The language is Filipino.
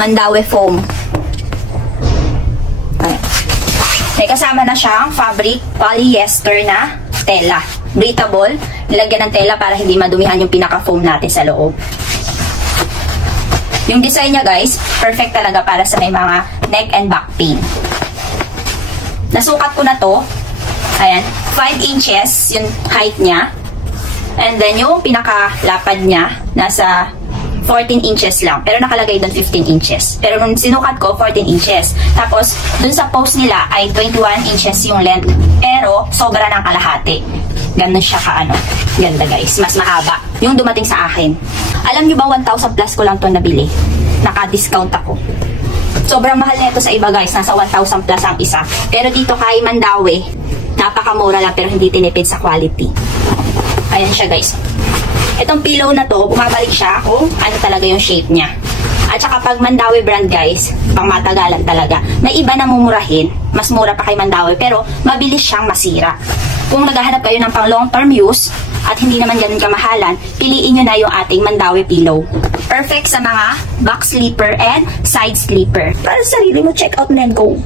Mandawi foam. Ayan. May kasama na siyang fabric polyester na tela. Breathable. Nilagyan ng tela para hindi madumihan yung pinaka-foam natin sa loob. Yung design niya guys, perfect talaga para sa may mga neck and back pain. Nasukat ko na to. Ayan, 5 inches yung height niya. And then yung pinaka-lapad niya, nasa 14 inches lang. Pero nakalagay doon 15 inches. Pero nung sinukat ko, 14 inches. Tapos, dun sa post nila ay 21 inches yung length. Pero, sobra ng kalahati. Ganun siya ka-ano. Ganda guys. Mas mahaba. Yung dumating sa akin. Alam nyo ba, 1,000 plus ko lang to nabili. Naka-discount ako. Sobrang mahal nito sa iba guys. Nasa 1,000 plus ang isa. Pero dito kay Mandawi, napakamura lang pero hindi tinipid sa quality. Ayan siya guys. Itong pillow na to, bumabalik siya kung ano talaga yung shape niya. At saka pag Mandawi brand guys, pang matagalan talaga. May iba na mumurahin, mas mura pa kay Mandawi pero mabilis siyang masira. Kung naghahanap kayo ng pang long term use at hindi naman ganun kamahalan, piliin nyo na yung ating Mandawi pillow. Perfect sa mga back sleeper and side sleeper. Para sa sarili mo, check out na and go.